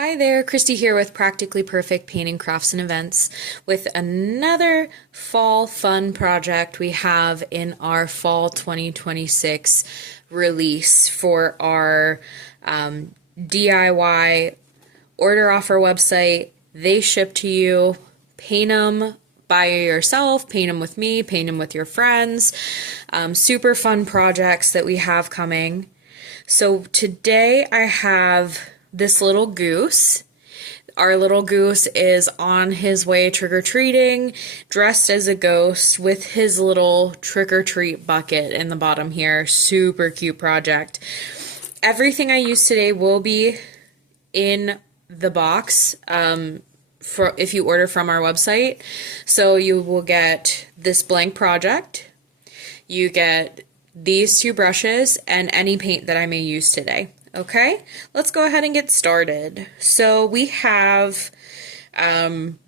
Hi there, Christy here with Practically Perfect Painting Crafts and Events with another fall fun project we have in our fall 2026 release for our DIY order off our website. They ship to you, paint them by yourself, paint them with me, paint them with your friends. Super fun projects that we have coming. So today I have this little goose. Our little goose is on his way trick-or-treating, dressed as a ghost with his little trick-or-treat bucket in the bottom here. Super cute project. Everything I use today will be in the box for if you order from our website. So you will get this blank project. You get these two brushes and any paint that I may use today. Okay, let's go ahead and get started. So we have, in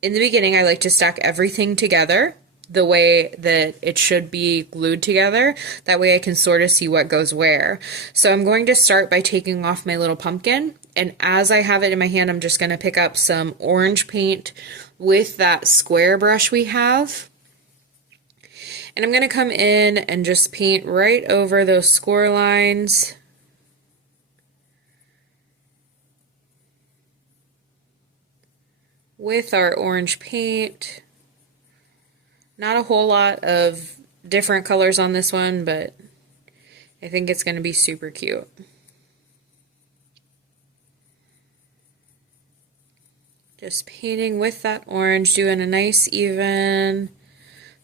the beginning, I like to stack everything together the way that it should be glued together. That way I can sort of see what goes where. So I'm going to start by taking off my little pumpkin, and as I have it in my hand, I'm just going to pick up some orange paint with that square brush we have. And I'm going to come in and just paint right over those score lines. With our orange paint. Not a whole lot of different colors on this one, but I think it's going to be super cute. Just painting with that orange, doing a nice even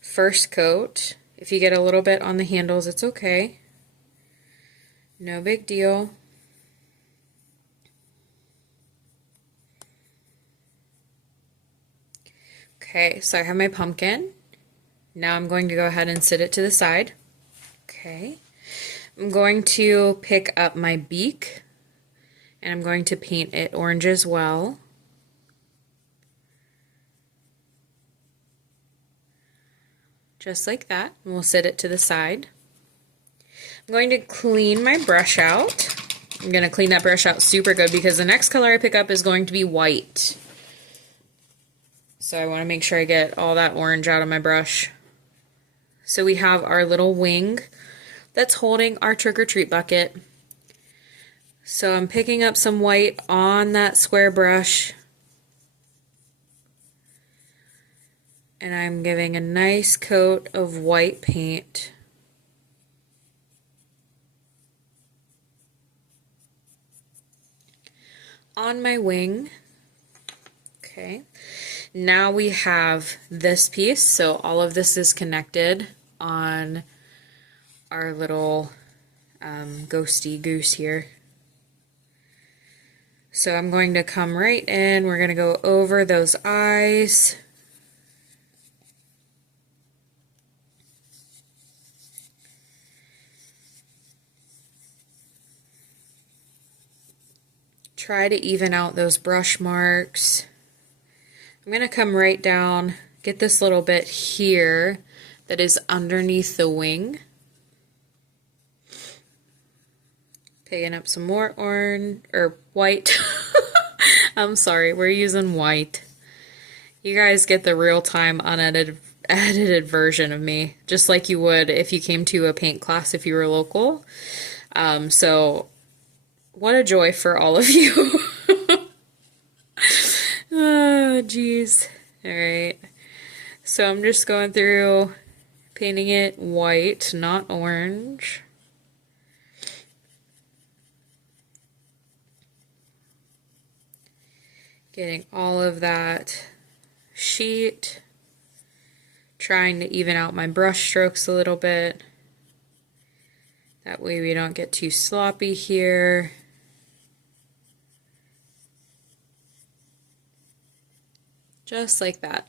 first coat. If you get a little bit on the handles, it's okay. No big deal. Okay, so I have my pumpkin. Now I'm going to go ahead and sit it to the side. Okay. I'm going to pick up my beak and I'm going to paint it orange as well. Just like that. And we'll sit it to the side. I'm going to clean my brush out. I'm going to clean that brush out super good because the next color I pick up is going to be white. So I want to make sure I get all that orange out of my brush. So we have our little wing that's holding our trick-or-treat bucket. So I'm picking up some white on that square brush. And I'm giving a nice coat of white paint. On my wing. Okay. Now we have this piece, so all of this is connected on our little ghosty goose here. So I'm going to come right in, we're going to go over those eyes. Try to even out those brush marks. I'm going to come right down, get this little bit here that is underneath the wing. Picking up some more orange, or white. I'm sorry, we're using white. You guys get the real-time unedited version of me, just like you would if you came to a paint class if you were local. So, what a joy for all of you. Oh, geez. Alright. So I'm just going through painting it white, not orange. Getting all of that sheet. Trying to even out my brush strokes a little bit. That way we don't get too sloppy here. Just like that.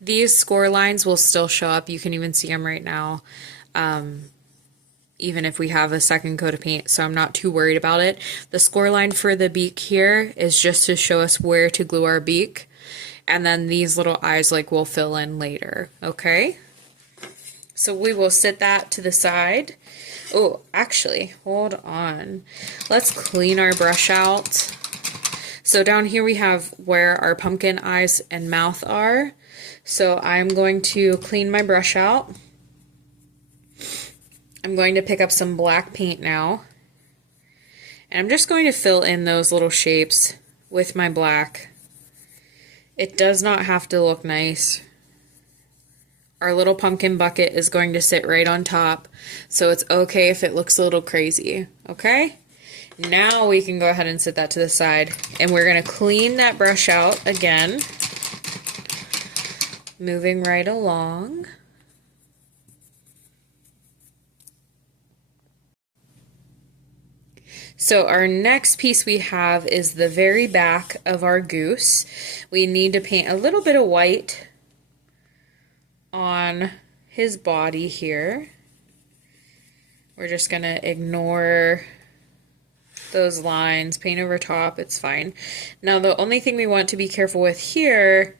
These score lines will still show up. You can even see them right now, even if we have a second coat of paint, so I'm not too worried about it. The score line for the beak here is just to show us where to glue our beak, and then these little eyes will fill in later, okay? So we will sit that to the side. Oh, actually, hold on. Let's clean our brush out So down here we have where our pumpkin eyes and mouth are. So I'm going to clean my brush out. I'm going to pick up some black paint now. And I'm just going to fill in those little shapes with my black. It does not have to look nice. Our little pumpkin bucket is going to sit right on top, so it's okay if it looks a little crazy, okay? Now we can go ahead and set that to the side, and we're going to clean that brush out again. Moving right along. So our next piece we have is the very back of our goose. We need to paint a little bit of white on his body here. We're just going to ignore those lines, paint over top, it's fine. Now the only thing we want to be careful with here,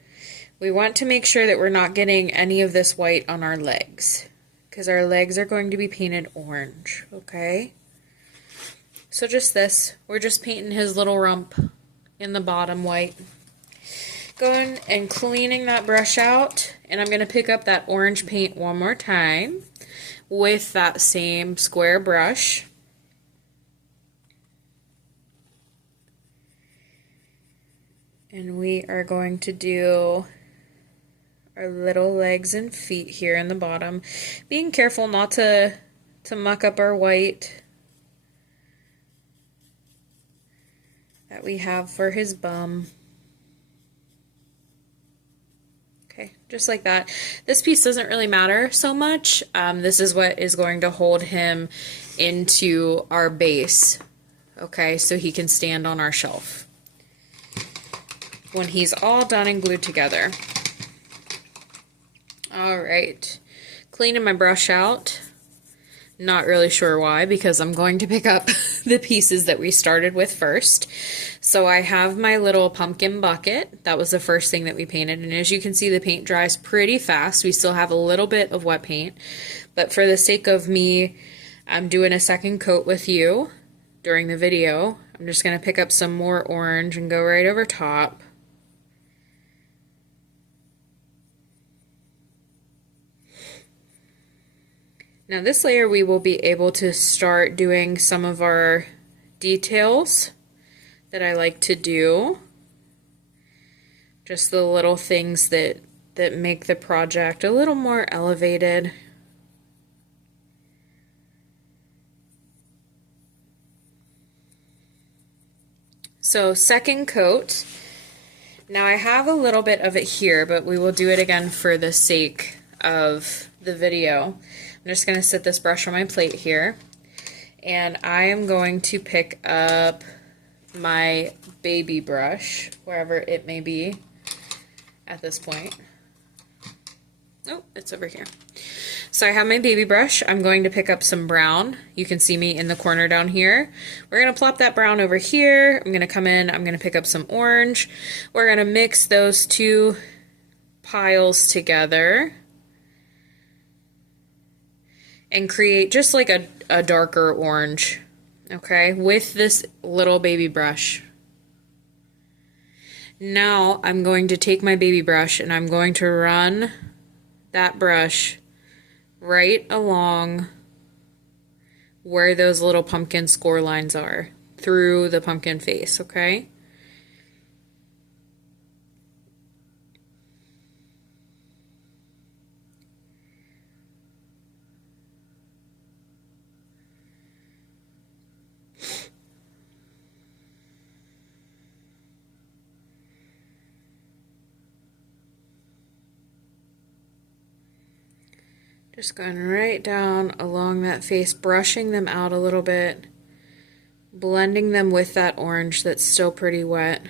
we want to make sure that we're not getting any of this white on our legs, because our legs are going to be painted orange, okay? So just this, we're just painting his little rump in the bottom white. Going and cleaning that brush out, and I'm going to pick up that orange paint one more time with that same square brush. And we are going to do our little legs and feet here in the bottom, being careful not to muck up our white that we have for his bum. Okay, just like that. This piece doesn't really matter so much. This is what is going to hold him into our base, okay, so he can stand on our shelf when he's all done and glued together. All right, cleaning my brush out. Not really sure why, because I'm going to pick up the pieces that we started with first. So I have my little pumpkin bucket. That was the first thing that we painted, and as you can see, the paint dries pretty fast. We still have a little bit of wet paint, but for the sake of me, I'm doing a second coat with you during the video. I'm just going to pick up some more orange and go right over top. Now this layer we will be able to start doing some of our details that I like to do. Just the little things that make the project a little more elevated. So second coat. Now I have a little bit of it here, but we will do it again for the sake of the video. I'm just going to set this brush on my plate here, and I am going to pick up my baby brush, wherever it may be at this point. Oh, it's over here. So I have my baby brush. I'm going to pick up some brown. You can see me in the corner down here. We're going to plop that brown over here. I'm going to come in, I'm going to pick up some orange. We're going to mix those two piles together and create just like a darker orange, okay, with this little baby brush. Now I'm going to take my baby brush and I'm going to run that brush right along where those little pumpkin score lines are, through the pumpkin face, okay? Just going right down along that face, brushing them out a little bit, blending them with that orange that's still pretty wet.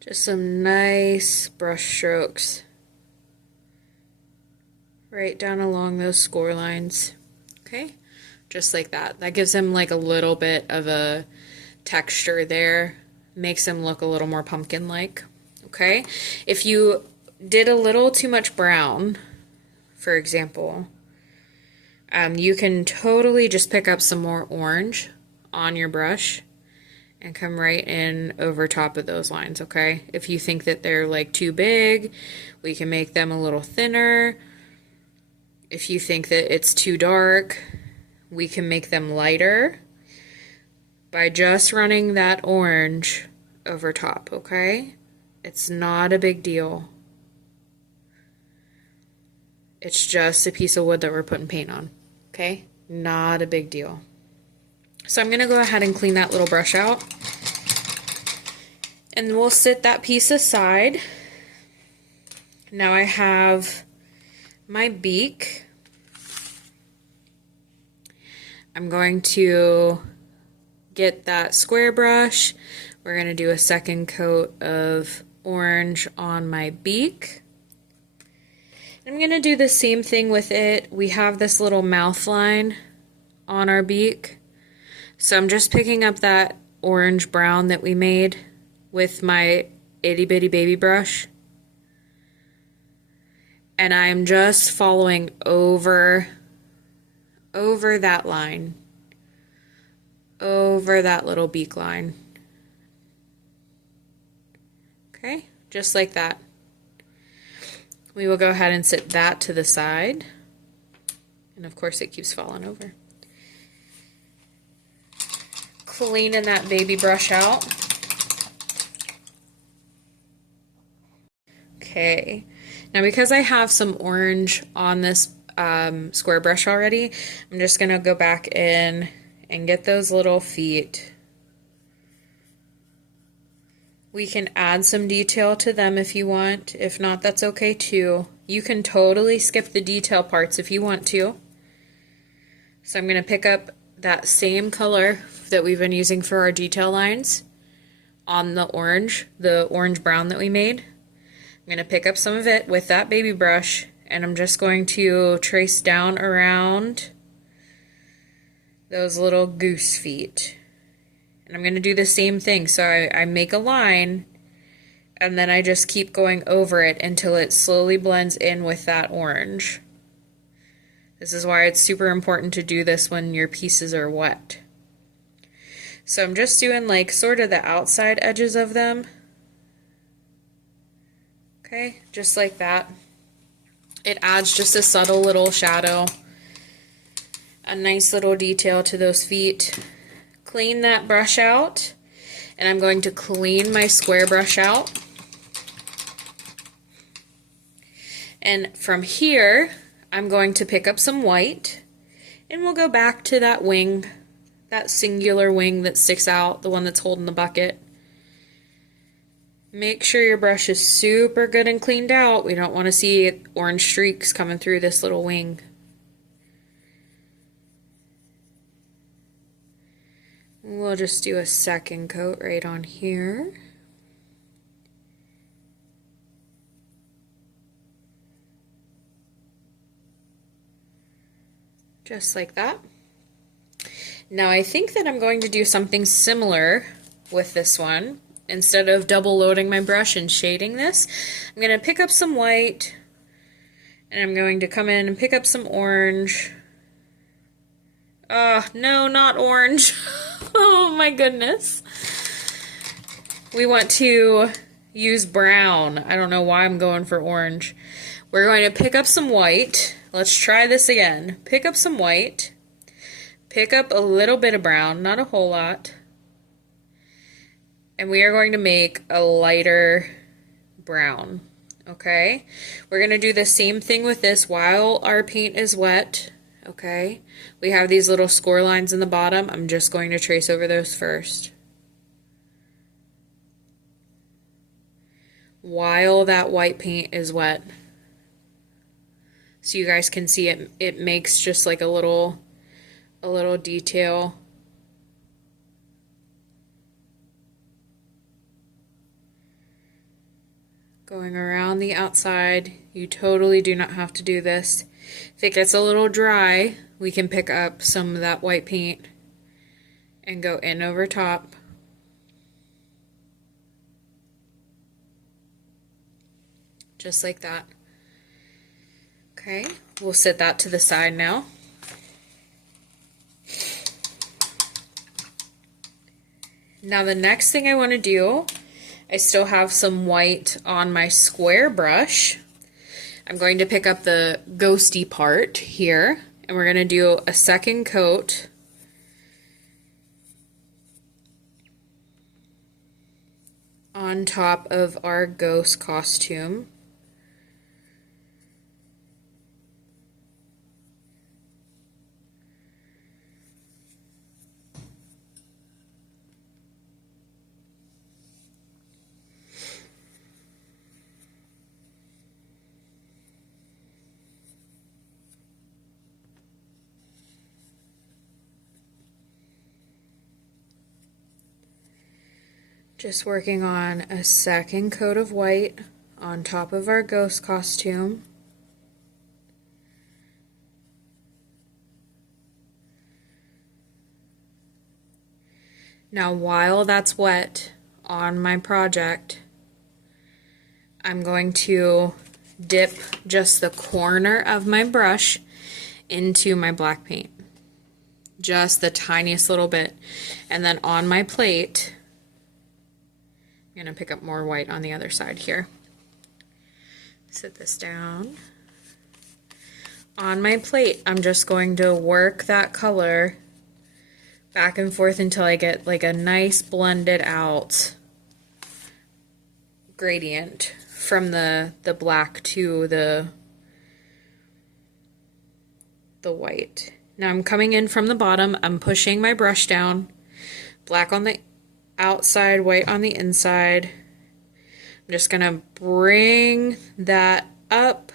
Just some nice brush strokes right down along those score lines. Okay, just like that. That gives him like a little bit of a texture there, makes him look a little more pumpkin-like. Okay, if you did a little too much brown, for example, You can totally just pick up some more orange on your brush and come right in over top of those lines, okay? If you think that they're like too big, we can make them a little thinner. If you think that it's too dark, we can make them lighter by just running that orange over top, okay? It's not a big deal. It's just a piece of wood that we're putting paint on, okay? Not a big deal. So I'm going to go ahead and clean that little brush out. And we'll set that piece aside. Now I have my beak. I'm going to get that square brush. We're going to do a second coat of orange on my beak. I'm going to do the same thing with it. We have this little mouth line on our beak. So I'm just picking up that orange brown that we made with my itty bitty baby brush. And I'm just following over that line, over that little beak line. Okay, just like that. We will go ahead and set that to the side. And of course it keeps falling over. Cleaning that baby brush out. Okay, now because I have some orange on this square brush already, I'm just going to go back in and get those little feet. We can add some detail to them if you want. If not, that's okay too. You can totally skip the detail parts if you want to. So I'm going to pick up that same color that we've been using for our detail lines on the orange brown that we made. I'm going to pick up some of it with that baby brush, and I'm just going to trace down around those little goose feet. And I'm going to do the same thing. So I make a line, and then I just keep going over it until it slowly blends in with that orange. This is why it's super important to do this when your pieces are wet. So I'm just doing like sort of the outside edges of them. Okay, just like that. It adds just a subtle little shadow, a nice little detail to those feet. Clean that brush out, and I'm going to clean my square brush out. And from here, I'm going to pick up some white, and we'll go back to that wing, that singular wing that sticks out, the one that's holding the bucket. Make sure your brush is super good and cleaned out. We don't want to see orange streaks coming through this little wing. We'll just do a second coat right on here. Just like that. Now I think that I'm going to do something similar with this one. Instead of double loading my brush and shading this, I'm going to pick up some white, and I'm going to come in and pick up some orange. No, not orange. Oh my goodness. We want to use brown. I don't know why I'm going for orange. We're going to pick up some white. Let's try this again. Pick up some white. Pick up a little bit of brown, not a whole lot. And we are going to make a lighter brown, okay? We're going to do the same thing with this while our paint is wet, okay? We have these little score lines in the bottom. I'm just going to trace over those first. While that white paint is wet. So you guys can see it makes just like a little detail. Going around the outside. You totally do not have to do this. If it gets a little dry, we can pick up some of that white paint and go in over top. Just like that. Okay, we'll set that to the side now. Now the next thing I want to do, I still have some white on my square brush. I'm going to pick up the ghosty part here, and we're going to do a second coat on top of our ghost costume. Just working on a second coat of white on top of our ghost costume. Now while that's wet on my project, I'm going to dip just the corner of my brush into my black paint. Just the tiniest little bit. And then on my plate, I'm going to pick up more white on the other side here. Set this down. On my plate, I'm just going to work that color back and forth until I get like a nice blended out gradient from the black to the white. Now I'm coming in from the bottom, I'm pushing my brush down, black on the outside, white on the inside. I'm just gonna bring that up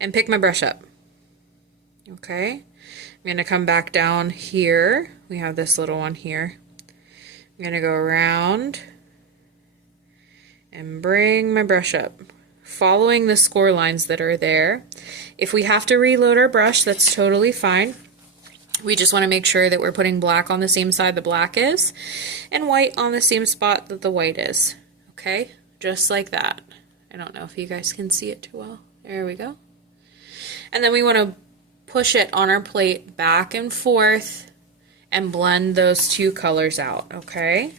and pick my brush up. Okay, I'm gonna come back down here. We have this little one here. I'm gonna go around and bring my brush up, following the score lines that are there. If we have to reload our brush, that's totally fine. We just want to make sure that we're putting black on the same side the black is and white on the same spot that the white is. Okay, just like that. I don't know if you guys can see it too well. There we go. And then we want to push it on our plate back and forth and blend those two colors out, okay?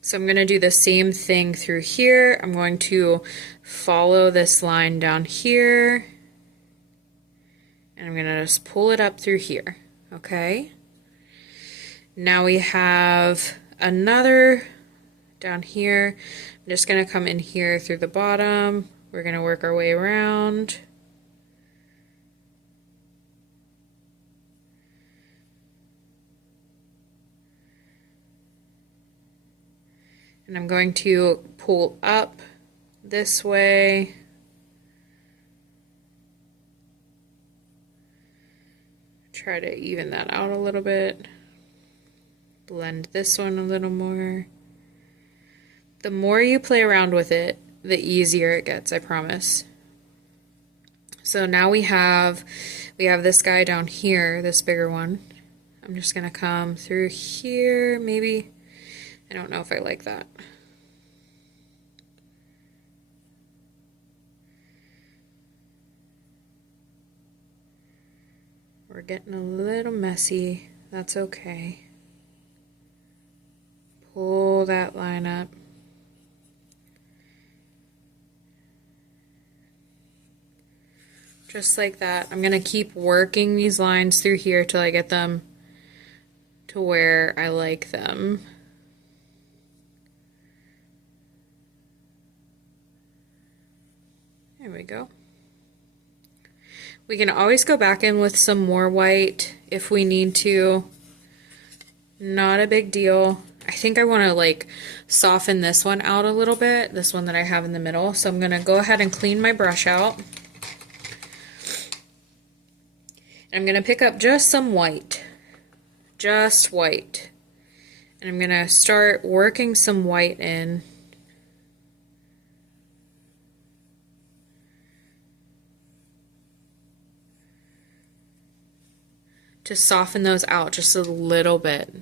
So I'm going to do the same thing through here. I'm going to follow this line down here, and I'm going to just pull it up through here, okay? Now we have another down here. I'm just going to come in here through the bottom. We're going to work our way around. And I'm going to pull up this way. Try to even that out a little bit. Blend this one a little more. The more you play around with it, the easier it gets, I promise. So now we have this guy down here, this bigger one. I'm just gonna come through here, maybe. I don't know if I like that. We're getting a little messy. That's okay. Pull that line up. Just like that. I'm going to keep working these lines through here till I get them to where I like them. There we go. We can always go back in with some more white if we need to. Not a big deal. I think I want to like soften this one out a little bit, this one that I have in the middle. So I'm going to go ahead and clean my brush out. I'm going to pick up just some white. Just white. And I'm going to start working some white in. To soften those out just a little bit.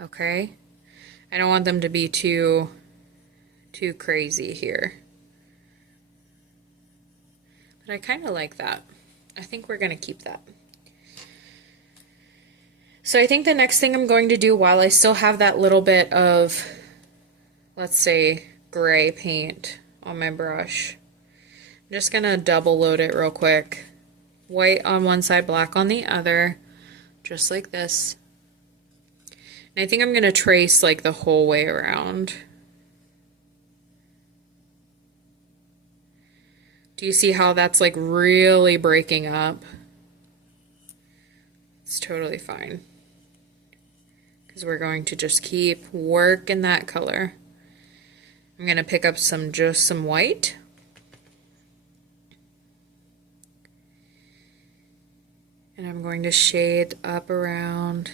Okay? I don't want them to be too crazy here. But I kind of like that. I think we're going to keep that. So I think the next thing I'm going to do while I still have that little bit of, let's say, gray paint on my brush, I'm just going to double load it real quick. White on one side, black on the other, just like this. And I think I'm going to trace like the whole way around. Do you see how that's like really breaking up? It's totally fine. Because we're going to just keep working that color. I'm going to pick up just some white. And I'm going to shade up around.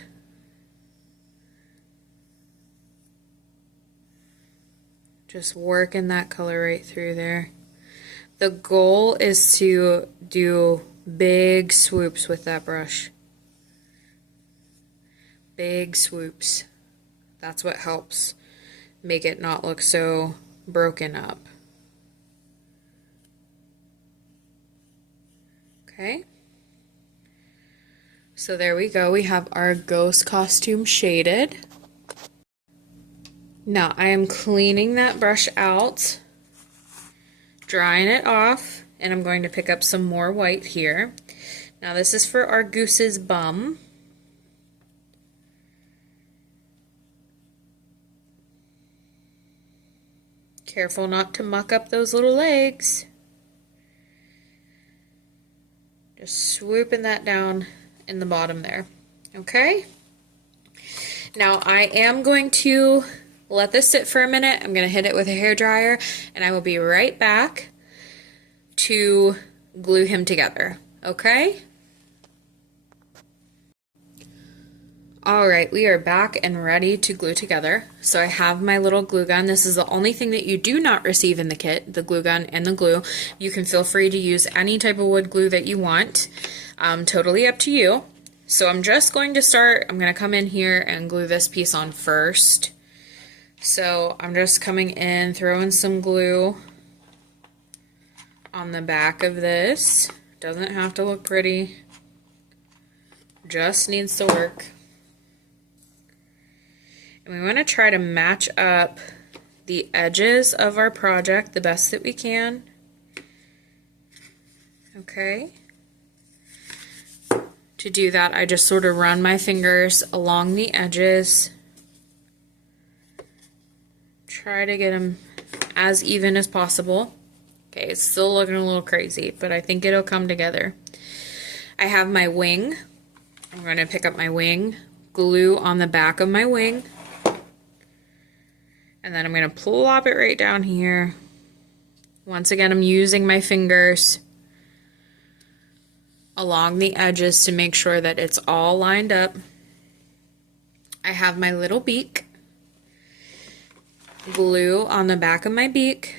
Just working that color right through there. The goal is to do big swoops with that brush. Big swoops. That's what helps make it not look so broken up. Okay. So there we go. We have our ghost costume shaded. Now I am cleaning that brush out, drying it off, and I'm going to pick up some more white here. Now this is for our goose's bum. Careful not to muck up those little legs. Just swooping that down in the bottom there. Okay? Now I am going to let this sit for a minute. I'm going to hit it with a hairdryer, and I will be right back to glue him together. Okay? Alright, we are back and ready to glue together. So I have my little glue gun. This is the only thing that you do not receive in the kit, the glue gun and the glue. You can feel free to use any type of wood glue that you want. Totally up to you. So I'm just going to start, I'm going to come in here and glue this piece on first. So I'm just coming in, throwing some glue on the back of this. Doesn't have to look pretty. Just needs to work. And we want to try to match up the edges of our project the best that we can. Okay. To do that, I just sort of run my fingers along the edges. Try to get them as even as possible. Okay, it's still looking a little crazy, but I think it'll come together. I have my wing. I'm going to pick up my wing, glue on the back of my wing, and then I'm going to plop it right down here. Once again, I'm using my fingers along the edges to make sure that it's all lined up. I have my little beak. Glue on the back of my beak.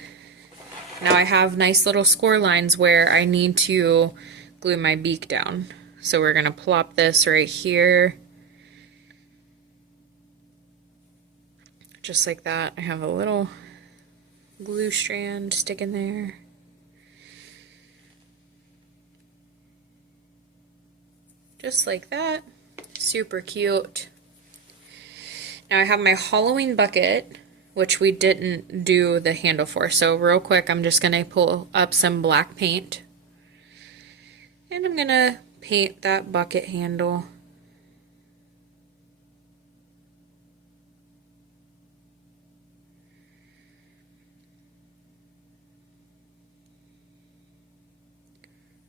Now I have nice little score lines where I need to glue my beak down. So we're going to plop this right here. Just like that. I have a little glue strand sticking there. Just like that. Super cute. Now I have my Halloween bucket, which we didn't do the handle for. So real quick, I'm just going to pull up some black paint. And I'm going to paint that bucket handle.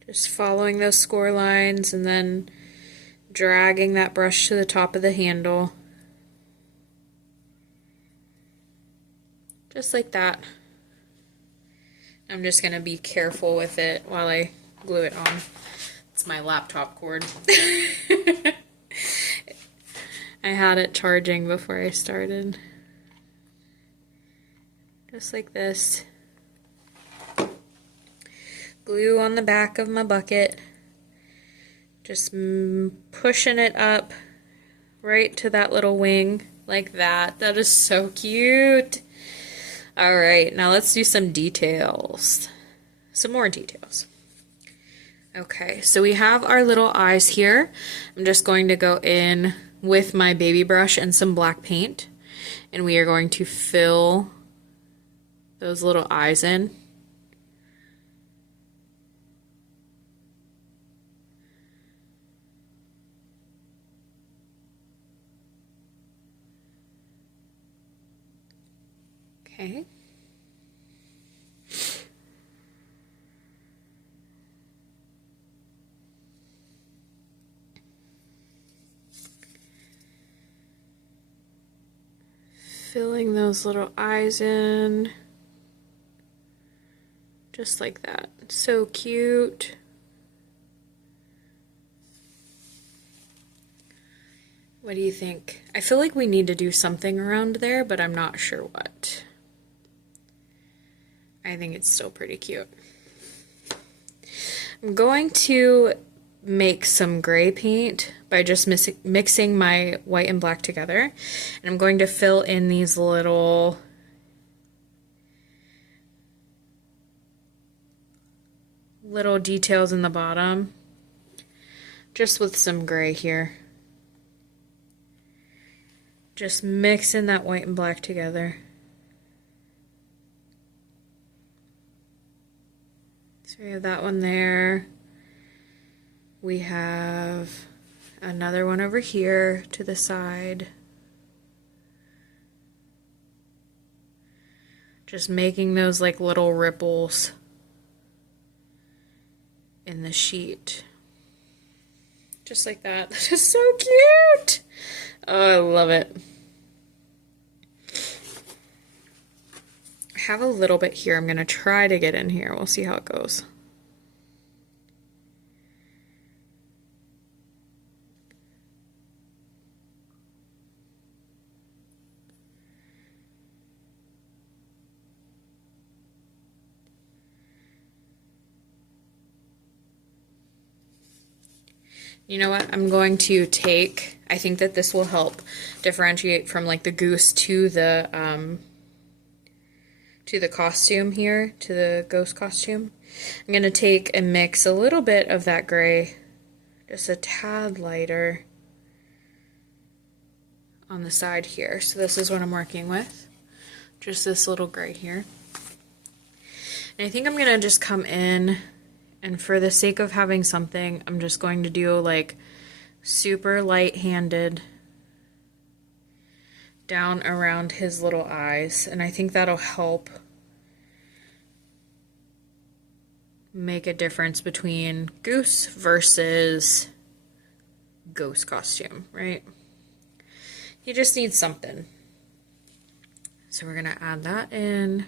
Just following those score lines and then dragging that brush to the top of the handle. Just like that. I'm just going to be careful with it while I glue it on. It's my laptop cord. I had it charging before I started. Just like this. Glue on the back of my bucket. Just pushing it up right to that little wing like that. That is so cute. Alright, now let's do some details. Some more details. Okay, so we have our little eyes here. I'm just going to go in with my baby brush and some black paint, and we are going to fill those little eyes in. Okay. Filling those little eyes in. Just like that. So cute. What do you think? I feel like we need to do something around there, but I'm not sure what. I think it's still pretty cute. I'm going to make some gray paint by just mixing my white and black together. And I'm going to fill in these little details in the bottom just with some gray here. Just mixing that white and black together. So we have that one there. We have another one over here to the side. Just making those like little ripples in the sheet. Just like that. That is so cute! Oh, I love it. I have a little bit here. I'm going to try to get in here. We'll see how it goes. You know what? I'm going to take, I think that this will help differentiate from like the goose to the costume here, to the ghost costume. I'm going to take and mix a little bit of that gray, just a tad lighter on the side here. So this is what I'm working with, just this little gray here. And I think I'm going to just come in, and for the sake of having something, I'm just going to do like super light-handed down around his little eyes, and I think that'll help make a difference between Goose versus ghost costume, right? He just needs something. So we're gonna add that in.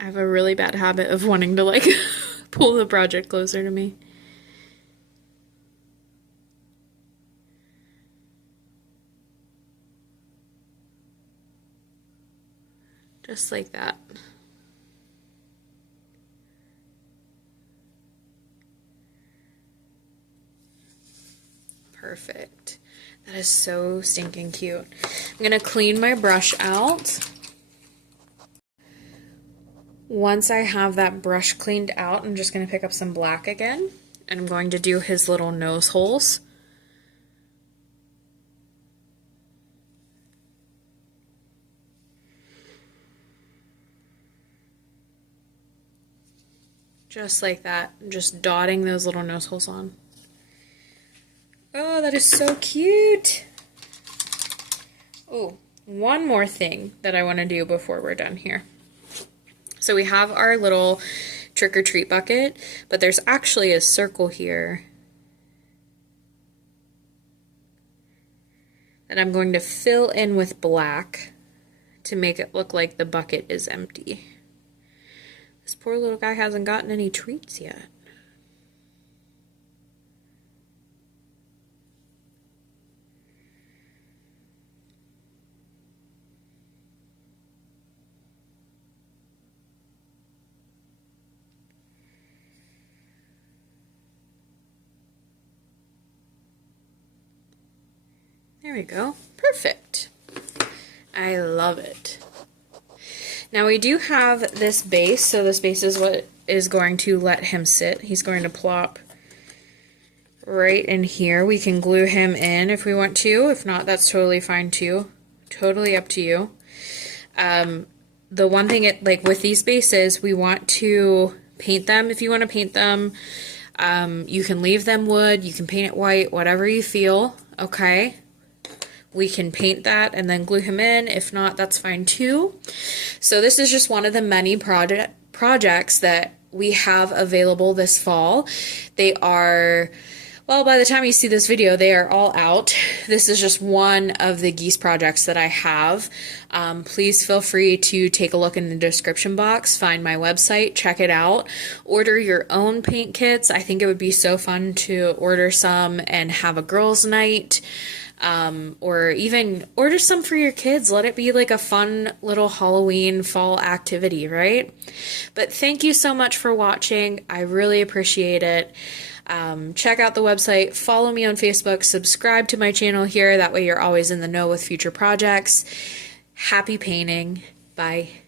I have a really bad habit of wanting to like pull the project closer to me. Just like that. Perfect. That is so stinking cute. I'm gonna clean my brush out. Once I have that brush cleaned out, I'm just going to pick up some black again, and I'm going to do his little nose holes. Just like that, just dotting those little nose holes on. Oh, that is so cute! Oh, one more thing that I want to do before we're done here. So we have our little trick-or-treat bucket, but there's actually a circle here that I'm going to fill in with black to make it look like the bucket is empty. This poor little guy hasn't gotten any treats yet. There we go. Perfect. I love it. Now we do have this base, so this base is what is going to let him sit. He's going to plop right in here. We can glue him in if we want to. If not, that's totally fine too. Totally up to you. The one thing, like with these bases, we want to paint them. If you want to paint them, you can leave them wood, you can paint it white, whatever you feel, okay? We can paint that and then glue him in. If not, that's fine too. So this is just one of the many projects that we have available this fall. They are, well, by the time you see this video, they are all out. This is just one of the geese projects that I have. Please feel free to take a look in the description box, find my website, check it out, order your own paint kits. I think it would be so fun to order some and have a girls' night. Or even order some for your kids. Let it be like a fun little Halloween fall activity, right? But thank you so much for watching. I really appreciate it. Check out the website, follow me on Facebook, subscribe to my channel here. That way you're always in the know with future projects. Happy painting. Bye.